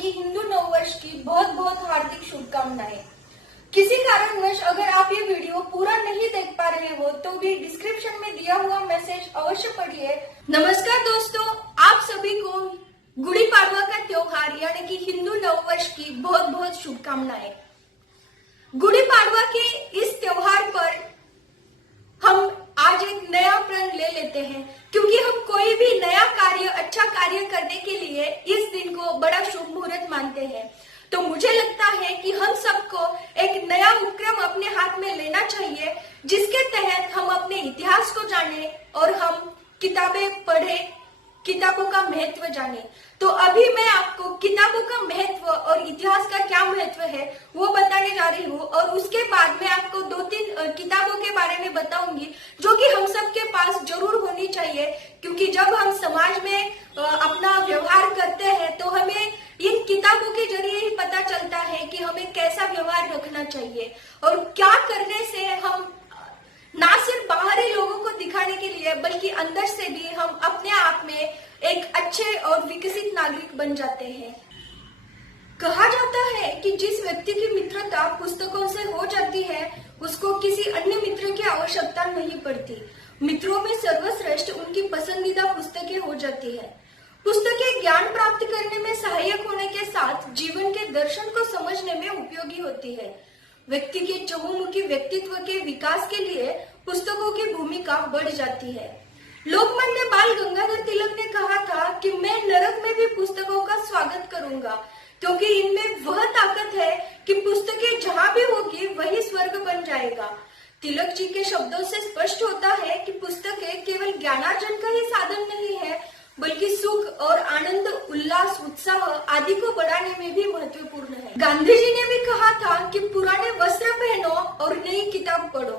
कि हिंदू नववर्ष की बहुत बहुत हार्दिक शुभकामनाएं। किसी कारणवश अगर आप ये वीडियो पूरा नहीं देख पा रहे हो तो भी डिस्क्रिप्शन में दिया हुआ मैसेज अवश्य पढ़िए। नमस्कार दोस्तों, आप सभी को गुड़ी पाड़वा का त्योहार यानी कि हिंदू नववर्ष की बहुत बहुत शुभकामनाएं। गुड़ी पाड़वा के इस त्योहार पर हम आज एक नया प्रण ले लेते हैं, क्योंकि हम कोई भी नया कार्य, अच्छा कार्य करने के लिए इस दिन को बड़ा शुभ मुहूर्त मानते हैं। तो मुझे लगता है कि हम सबको एक नया उपक्रम अपने हाथ में लेना चाहिए, जिसके तहत हम अपने इतिहास को जाने और हम किताबें पढ़े, किताबों का महत्व जाने। तो अभी मैं आपको किताबों का महत्व और इतिहास का क्या महत्व है वो बताने जा रही हूँ, और उसके बाद मैं आपको 2-3 किताबों के बारे में बताऊंगी जो कि हम सबके पास जरूर होनी चाहिए, क्योंकि जब हम समाज में अपना व्यवहार करते हैं तो हमें इन किताबों के जरिए ही पता चलता है कि हमें कैसा व्यवहार रखना चाहिए और क्या करने से हम ना सिर्फ बाहरी लोगों को दिखाने के लिए बल्कि अंदर से भी हम अपने आप में एक अच्छे और विकसित नागरिक बन जाते हैं। कहा जाता है कि जिस व्यक्ति की मित्रता पुस्तकों से हो जाती है उसको किसी अन्य मित्र की आवश्यकता नहीं पड़ती। मित्रों में सर्वश्रेष्ठ उनकी पसंदीदा पुस्तकें हो जाती है। पुस्तकें ज्ञान प्राप्त करने में सहायक होने के साथ जीवन के दर्शन को समझने में उपयोगी होती है। व्यक्ति के चहुमुखी व्यक्तित्व के विकास के लिए पुस्तकों की भूमिका बढ़ जाती है। लोकमान्य बाल गंगाधर तिलक ने कहा था कि मैं नरक में भी पुस्तकों का स्वागत करूंगा, क्योंकि इनमें वह ताकत है कि पुस्तकें जहां भी होगी वही स्वर्ग बन जाएगा। तिलक जी के शब्दों से स्पष्ट होता है कि पुस्तकें केवल ज्ञानार्जन का ही साधन नहीं है, बल्कि सुख और आनंद, उल्लास, उत्साह आदि को बढ़ाने में भी महत्वपूर्ण है। गांधी जी ने भी कहा था कि पुराने वस्त्र पहनो और नई किताब पढ़ो।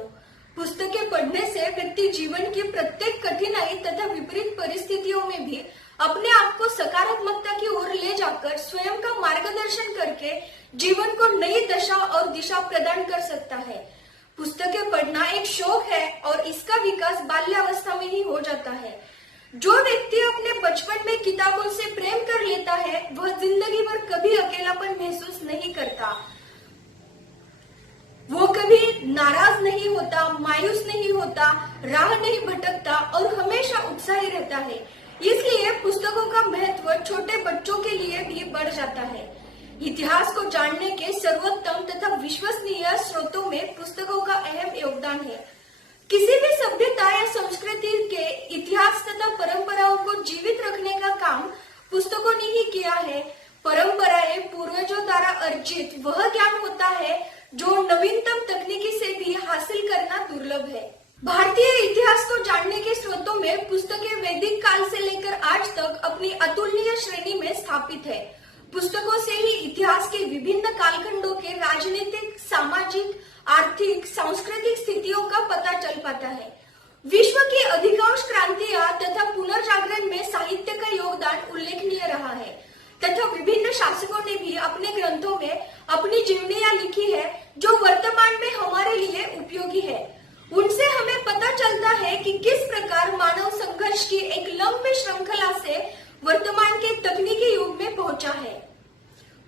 पुस्तकें पढ़ने से व्यक्ति जीवन की प्रत्येक कठिनाई तथा विपरीत परिस्थितियों में भी अपने आप को सकारात्मकता की ओर ले जाकर स्वयं का मार्गदर्शन करके जीवन को नई दशा और दिशा प्रदान कर सकता है। पुस्तकें पढ़ना एक शौक है और इसका विकास बाल्यावस्था में ही हो जाता है। जो व्यक्ति अपने बचपन में किताबों से प्रेम कर लेता है वह जिंदगी भर कभी अकेलापन महसूस नहीं करता। वो कभी नाराज नहीं होता, मायूस नहीं होता, राह नहीं भटकता और हमेशा उत्साही रहता है। इसलिए पुस्तकों का महत्व छोटे बच्चों के लिए भी बढ़ जाता है। इतिहास को जानने के सर्वोत्तम तथा विश्वसनीय स्रोतों में पुस्तकों का अहम योगदान है। किसी भी सभ्यता या संस्कृति के इतिहास तथा परंपराओं को जीवित रखने का काम पुस्तकों ने ही किया है। परंपराएं पूर्वजों द्वारा अर्जित वह ज्ञान होता है जो नवीनतम तकनीकी से भी हासिल करना दुर्लभ है। भारतीय इतिहास को जानने के स्रोतों में पुस्तकें वैदिक काल से लेकर आज तक अपनी अतुलनीय श्रेणी में स्थापित है। पुस्तकों से ही इतिहास के विभिन्न कालखंडों के राजनीतिक, सामाजिक, आर्थिक, सांस्कृतिक स्थितियों का पता चल पाता है। विश्व की अधिकांश क्रांतियां तथा पुनर्जागरण में साहित्य का योगदान उल्लेखनीय रहा है, तथा विभिन्न शासकों ने भी अपने ग्रंथों में अपनी जीवनियां लिखी है जो वर्तमान में हमारे लिए उपयोगी है। उनसे हमें पता चलता है कि किस प्रकार मानव संघर्ष की एक लंबी श्रृंखला से वर्तमान के तकनीकी युग में पहुंचा है।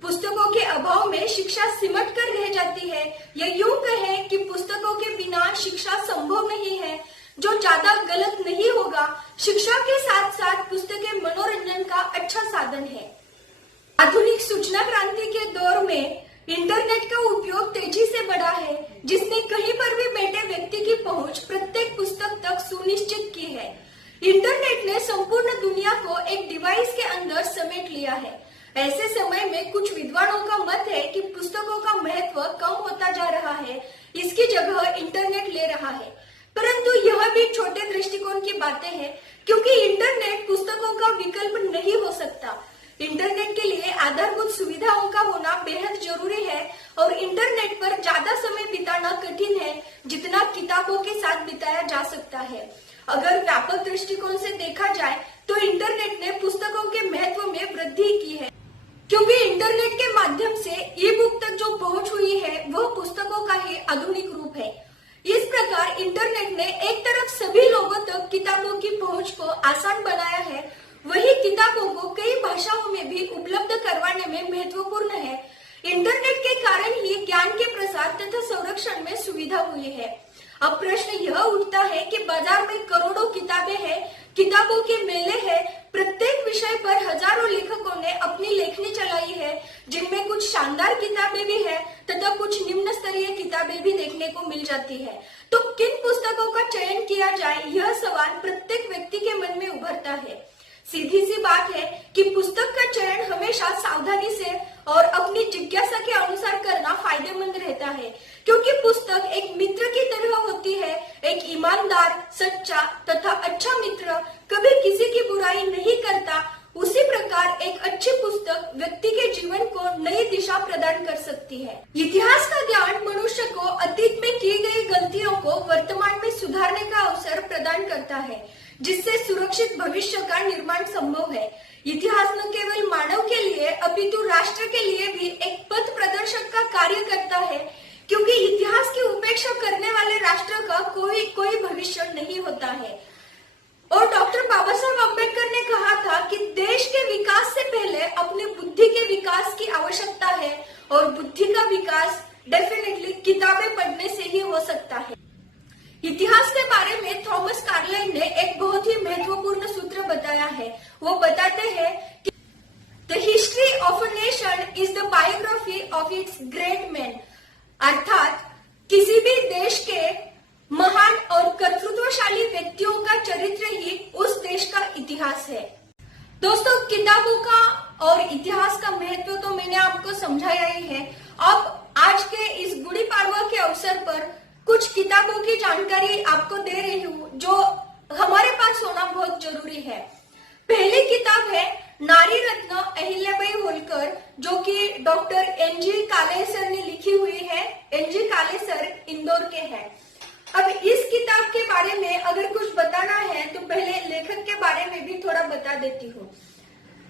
पुस्तकों के अभाव में शिक्षा सिमट कर रह जाती है, या यूं कहें कि पुस्तकों के बिना शिक्षा संभव नहीं है, जो ज्यादा गलत नहीं होगा। शिक्षा के साथ साथ पुस्तकें मनोरंजन का अच्छा साधन है। आधुनिक सूचना क्रांति के दौर में इंटरनेट का उपयोग तेजी से बढ़ा है, जिसने कहीं पर भी बैठे व्यक्ति की पहुंच प्रत्येक पुस्तक तक सुनिश्चित की है। इंटरनेट ने संपूर्ण दुनिया को एक डिवाइस के अंदर समेट लिया है। ऐसे समय में कुछ विद्वानों का मत है कि पुस्तकों का महत्व कम होता जा रहा है, इसकी जगह इंटरनेट ले रहा है। परंतु यह भी छोटे दृष्टिकोण की बातें हैं, क्योंकि इंटरनेट पुस्तकों का विकल्प नहीं हो सकता। इंटरनेट के लिए आधारभूत सुविधाओं का होना बेहद जरूरी है, और इंटरनेट पर ज्यादा समय बिताना कठिन है जितना किताबों के साथ बिताया जा सकता है। अगर व्यापक दृष्टिकोण से देखा जाए तो इंटरनेट ने पुस्तकों के महत्व में वृद्धि की है, क्योंकि इंटरनेट के माध्यम से ई बुक तक जो पहुंच हुई है वह पुस्तकों का ही आधुनिक रूप है। इस प्रकार इंटरनेट ने एक तरफ सभी लोगों तक किताबों की पहुंच को आसान बनाया है, वही किताब किताबों को कई भाषाओं में भी उपलब्ध करवाने में महत्वपूर्ण है। इंटरनेट के कारण ही ज्ञान के प्रसार तथा संरक्षण में सुविधा हुई है। अब प्रश्न यह उठता है कि बाजार में करोड़ों किताबें हैं, किताबों के मेले हैं, प्रत्येक विषय पर हजारों लेखकों ने अपनी लेखनी चलाई है, जिनमें कुछ शानदार किताबें भी है तथा कुछ निम्न स्तरीय किताबें भी देखने को मिल जाती है। तो किन पुस्तकों का चयन किया जाए, यह सवाल प्रत्येक व्यक्ति के मन में उभरता है। सीधी सी बात है कि पुस्तक का चयन हमेशा सावधानी से और अपनी जिज्ञासा के अनुसार करना फायदेमंद रहता है, क्योंकि पुस्तक एक मित्र की तरह होती है। एक ईमानदार, सच्चा तथा अच्छा मित्र कभी किसी की बुराई नहीं करता। उसी प्रकार एक अच्छी पुस्तक व्यक्ति के जीवन को नई दिशा प्रदान कर सकती है। इतिहास का ज्ञान मनुष्य को अतीत में की गई गलतियों को वर्तमान में सुधारने का अवसर प्रदान करता है, जिससे सुरक्षित भविष्य का निर्माण संभव है। इतिहास न केवल मानव के लिए अपितु राष्ट्र के लिए भी एक पथ प्रदर्शक का कार्य करता है, क्योंकि इतिहास की उपेक्षा करने वाले राष्ट्र का कोई भविष्य नहीं होता है। और डॉक्टर बाबा साहब अम्बेडकर ने कहा था कि देश के विकास से पहले अपनी बुद्धि के विकास की आवश्यकता है, और बुद्धि का विकास डेफिनेटली किताबें पढ़ने से ही हो सकता है। इतिहास के बारे में थॉमस कार्लाइल ने एक बहुत ही महत्वपूर्ण सूत्र बताया है। वो बताते हैं कि the history of a nation is the biography of its great man, अर्थात किसी भी देश के महान और कर्तृत्वशाली व्यक्तियों का चरित्र ही उस देश का इतिहास है। दोस्तों, किताबों का और इतिहास का महत्व तो मैंने आपको समझाया ही है। अब आज के इस गुड़ी पाड़वा के अवसर पर कुछ किताबों की जानकारी आपको दे रही हूँ, जो हमारे पास होना बहुत जरूरी है। पहली किताब है नारी रत्न अहिल्याबाई होलकर, जो कि डॉक्टर एन.जी. काले सर ने लिखी हुई है। एन.जी. काले सर इंदौर के हैं। अब इस किताब के बारे में अगर कुछ बताना है तो पहले लेखक के बारे में भी थोड़ा बता देती हूँ।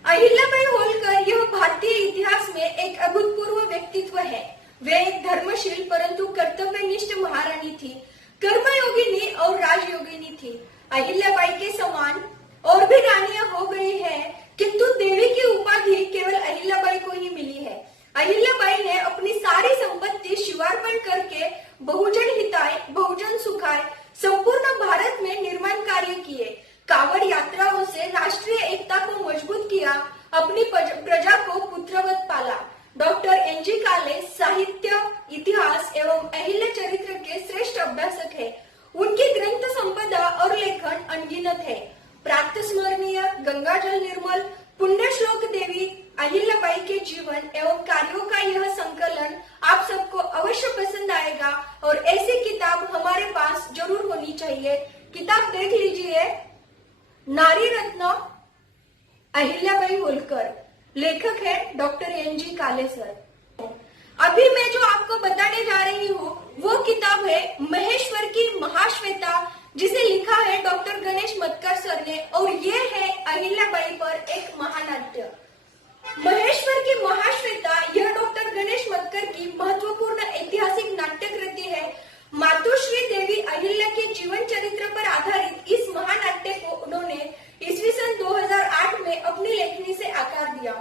अहिल्याबाई होलकर यह भारतीय इतिहास में एक अभूतपूर्व व्यक्तित्व है। वे एक धर्मशील परंतु कर्तव्यनिष्ठ महारानी थी, कर्मयोगिनी और राजयोगिनी थी। अहिल्याबाई के समान और भी रानियां हो गई हैं, किंतु देवी की उपाधि केवल अहिल्याबाई को ही मिली है। अहिल्याबाई ने अपनी सारी संपत्ति शिवार्पण करके बहुजन हिताय, बहुजन सुखाय संपूर्ण भारत में निर्माण कार्य किए। कावड़ यात्राओं से राष्ट्रीय एकता को मजबूत किया, अपनी प्रजा को पुत्रवत पाला। डॉक्टर एन.जी. काले साहित्य, इतिहास एवं अहिल्या चरित्र के श्रेष्ठ अभ्यासक है। उनकी ग्रंथ संपदा और लेखन अनगिनत है। प्राप्त स्मरणीय, गंगाजल निर्मल, पुण्य श्लोक देवी अहिल्याबाई के जीवन एवं कार्यों का यह संकलन आप सबको अवश्य पसंद आएगा, और ऐसी किताब हमारे पास जरूर होनी चाहिए। किताब देख लीजिए, नारी रत्न अहिल्याबाई होलकर, लेखक है डॉक्टर एन.जी. काले सर। अभी मैं जो आपको बताने जा रही हूँ वो किताब है महेश्वर की महाश्वेता, जिसे लिखा है डॉक्टर गणेश मतकर सर ने, और ये है अहिल्याबाई पर एक महानाट्य। महेश्वर की महाश्वेता यह डॉक्टर गणेश मतकर की महत्वपूर्ण ऐतिहासिक नाट्य कृति है। मातोश्री देवी अहिल्या के जीवन चरित्र पर आधारित इस महानाट्य को उन्होंने ईस्वी सन 2008 में अपनी लेखनी से आकार दिया।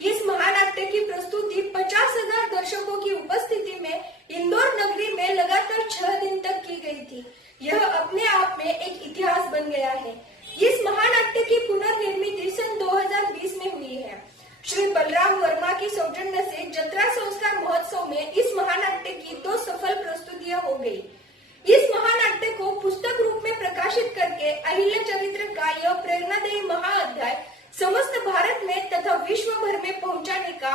इस महानाट्य की प्रस्तुति 50,000 दर्शकों की उपस्थिति में इंदौर नगरी में लगातार 6 दिन तक की गई थी। यह अपने आप में एक इतिहास बन गया है। इस महानाट्य की पुनर्निर्मित सन 2020 में हुई है। श्री बलराम वर्मा की सौजन्य से जत्रा संस्कार महोत्सव में इस महानाट्य की 2 सफल प्रस्तुतियां हो गई। इस महानाट्य को पुस्तक रूप में प्रकाशित करके अहिल्या चरित्र का यह प्रेरणादायी महाअध्याय समस्त भारत में तथा विश्व भर में पहुंचाने का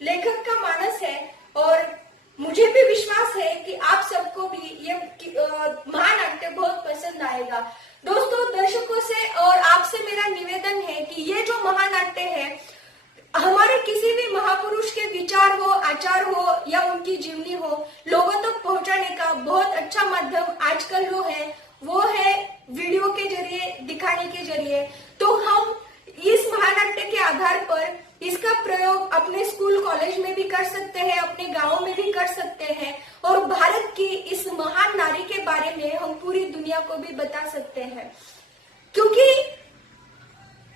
लेखक का मानस है, और मुझे भी विश्वास है कि आप सबको भी ये महानाट्य बहुत पसंद आएगा। दोस्तों, दर्शकों से और आपसे मेरा निवेदन है कि ये जो महानाट्य है हमारे किसी भी महापुरुष के विचार हो, आचार हो या उनकी जीवनी हो, लोगों तक पहुंचाने का बहुत अच्छा माध्यम आजकल जो है वो है वीडियो के जरिए, दिखाने के जरिए। तो हम इस महानाट्य के आधार पर इसका प्रयोग अपने स्कूल कॉलेज में भी कर सकते हैं, अपने गांवों में भी कर सकते हैं, और भारत की इस महान नारी के बारे में हम पूरी दुनिया को भी बता सकते हैं, क्योंकि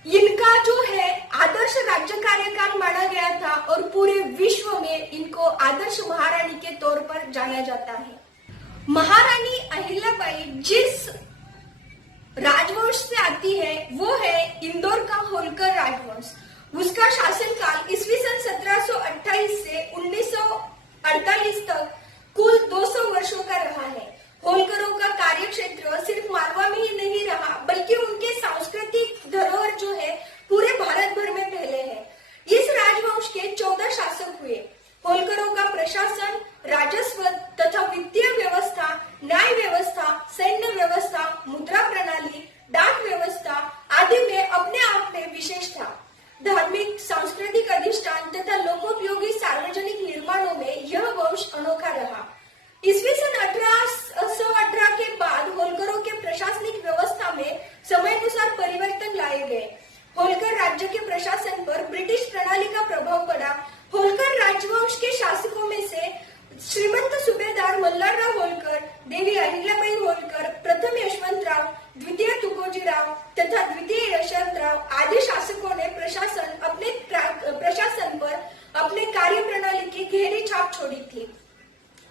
इनका जो है आदर्श राज्य कार्यकाल माना गया था और पूरे विश्व में इनको आदर्श महारानी के तौर पर जाना जाता है। महारानी अहिल्याबाई जिस राजवंश से आती है वो है इंदौर का होलकर राजवंश। उसका शासनकाल ईस्वी सन 1728 से 1948 तक कुल 200 वर्षों का रहा है। होलकरों का कार्य क्षेत्र सिर्फ मालवा में ही नहीं रहा, बल्कि उनके सांस्कृतिक धरोहर जो है पूरे भारत भर में फैले हैं। इस राजवंश के 14 शासक हुए। होलकरों का प्रशासन, राजस्व तथा वित्तीय व्यवस्था, न्याय व्यवस्था, सैन्य व्यवस्था, मुद्रा प्रणाली, डाक व्यवस्था आदि में अपने आप में विशेष था। धार्मिक, सांस्कृतिक अधिष्ठान तथा लोकोपयोगी सार्वजनिक निर्माणों में यह वंश अनोखा रहा। ईस्वी सन 1818 के बाद होलकरों के प्रशासनिक व्यवस्था में समयानुसार परिवर्तन लाए गए। होलकर राज्य के प्रशासन पर ब्रिटिश प्रणाली का प्रभाव पड़ा। होलकर राजवंश के शासकों में से श्रीमंत सूबेदार मल्हारराव होलकर, देवी अहिल्याबाई होलकर, प्रथम यशवंतराव, द्वितीय तुकोजीराव तथा द्वितीय यशवंतराव आदि शासकों ने प्रशासन पर अपने कार्य प्रणाली की गहरी छाप छोड़ी थी।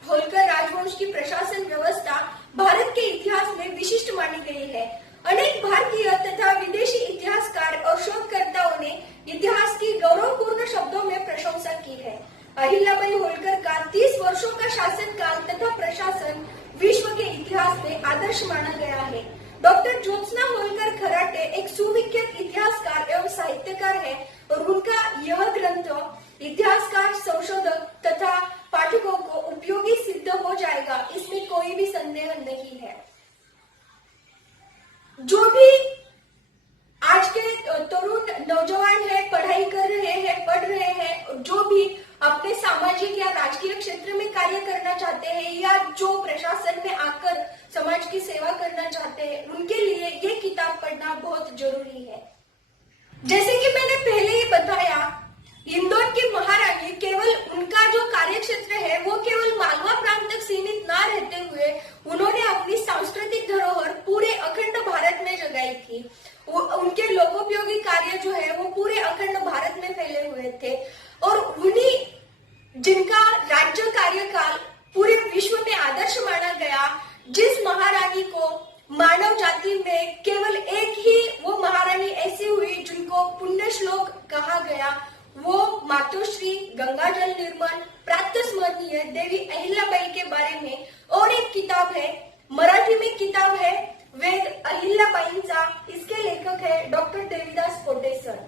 होलकर राजवंश की प्रशासन व्यवस्था भारत के इतिहास में विशिष्ट मानी गई है। अनेक भारतीय तथा विदेशी इतिहासकार और शोधकर्ताओं ने इतिहास की गौरवपूर्ण शब्दों में प्रशंसा की है। अहिल्याबाई होलकर का 30 वर्षों का शासनकाल तथा प्रशासन विश्व के इतिहास में आदर्श माना गया है। डॉक्टर ज्योत्सना होलकर खराटे एक सुविख्यात इतिहासकार एवं साहित्यकार है और उनका यह ग्रंथ इतिहासकार, संशोधक तथा पाठकों को उपयोगी सिद्ध हो जाएगा, इसमें कोई भी संदेह नहीं है। जो भी आज के तरुण नौजवान है, पढ़ाई कर रहे हैं, पढ़ रहे हैं, जो भी अपने सामाजिक या राजकीय क्षेत्र में कार्य करना चाहते हैं या जो प्रशासन में आकर समाज की सेवा करना चाहते हैं, उनके लिए ये किताब पढ़ना बहुत जरूरी है। जैसे कि मैंने पहले ही बताया, इंदौर की महारानी केवल उनका जो कार्य क्षेत्र है वो केवल मालवा प्रांत तक सीमित ना रहते हुए उन्होंने अपनी सांस्कृतिक धरोहर पूरे अखंड भारत में जगाई थी। उनके लोकोपयोगी कार्य जो है वो पूरे अखंड भारत में फैले हुए थे और उन्हीं जिनका राज्य कार्यकाल पूरे विश्व में आदर्श माना गया, जिस महारानी को मानव जाति में केवल एक ही वो महारानी ऐसी हुई जिनको पुण्य श्लोक कहा गया, वो मातोश्री गंगाजल निर्मल प्रातस्मरणीय देवी अहिल्याबाई के बारे में और एक किताब है, मराठी में किताब है वेद अहिल्याबाईंचा। इसके लेखक है डॉक्टर देवीदास पोटे सर।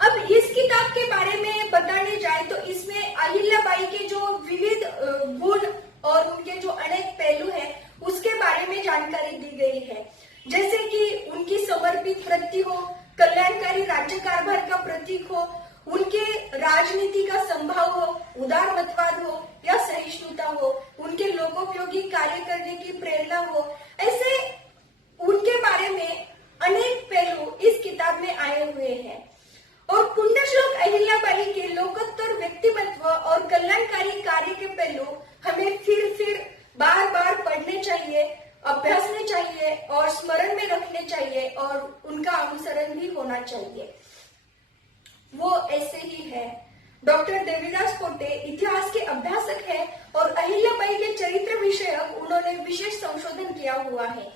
अब इस किताब के बारे में बताने जाए तो इसमें अहिल्याबाई के जो विविध गुण और उनके जो अनेक पहलू हैं उसके बारे में जानकारी दी गई है। जैसे कि उनकी समर्पित वृत्ति हो, कल्याणकारी राज्य कारभार का प्रतीक हो, उनके राजनीति का संभाव हो, उदारमतवाद हो या सहिष्णुता हो, उनके लोकोपयोगी कार्य करने की प्रेरणा हो, ऐसे उनके बारे में अनेक पहलू इस किताब में आए हुए हैं। और पुण्यश्लोक अहिल्याबाई के लोकोत्तर व्यक्तिमत्व और कल्याणकारी कार्य के पहलू हमें फिर बार बार पढ़ने चाहिए, अभ्यासने चाहिए और स्मरण में रखने चाहिए और उनका अनुसरण भी होना चाहिए। वो ऐसे ही है। डॉक्टर देवीदास पोटे इतिहास के अभ्यासक है और अहिल्याबाई के चरित्र विषयक उन्होंने विशेष संशोधन किया हुआ है।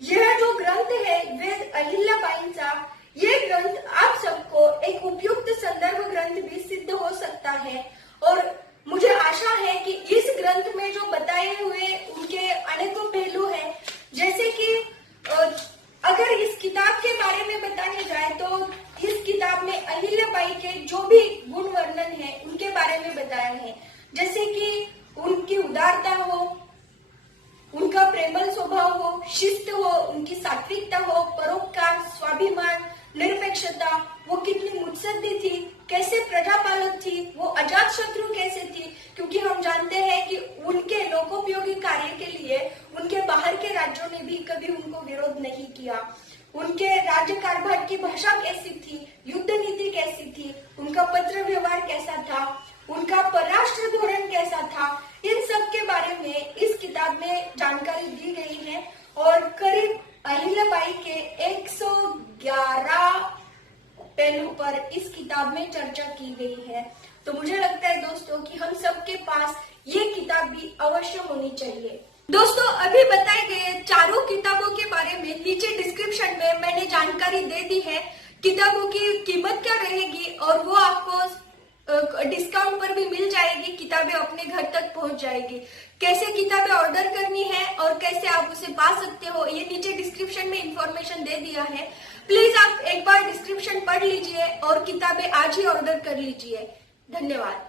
यह जो ग्रंथ है वेद अहिल्याबाईंचा, ये ग्रंथ आप सबको एक उपयुक्त संदर्भ ग्रंथ भी सिद्ध हो सकता है और मुझे आशा है कि इस ग्रंथ में जो बताए हुए उनके अनेकों पहलू हैं, जैसे कि अगर इस किताब के बारे में बताने जाए तो इस किताब में अहिल्याबाई के जो भी गुण वर्णन है उनके बारे में बताया है। जैसे कि उनकी उदारता हो, उनका प्रेमल स्वभाव हो, शिस्त हो, उनकी सात्विकता हो, परोपकार, स्वाभिमान, निरपेक्षता, वो कितनी मुत्सद्दी थी, कैसे प्रजापालक थी, वो अजात शत्रु कैसे थी, क्योंकि हम जानते हैं कि उनके लोकोपयोगी कार्य के लिए उनके बाहर के राज्यों ने भी कभी उनको विरोध नहीं किया। उनके राज्य कारभार की भाषा कैसी थी, युद्ध नीति कैसी थी, उनका पत्र व्यवहार कैसा था, उनका परराष्ट्र धोरण कैसा था, इन सब के बारे में इस किताब में जानकारी दी गई है और करीब अहिल्याबाई के 111 पहलू पर इस किताब में चर्चा की गई है। तो मुझे लगता है दोस्तों कि हम सबके पास ये किताब भी अवश्य होनी चाहिए। दोस्तों, अभी बताए गए चारों किताबों के बारे में नीचे डिस्क्रिप्शन में मैंने जानकारी दे दी है। किताबों की कीमत क्या रहेगी और वो आपको डिस्काउंट पर भी मिल जाएगी, किताबें अपने घर तक पहुंच जाएगी। कैसे किताबें ऑर्डर करनी है और कैसे आप उसे पा सकते हो, ये नीचे डिस्क्रिप्शन में इंफॉर्मेशन दे दिया है। प्लीज आप एक बार डिस्क्रिप्शन पढ़ लीजिए और किताबें आज ही ऑर्डर कर लीजिए। धन्यवाद।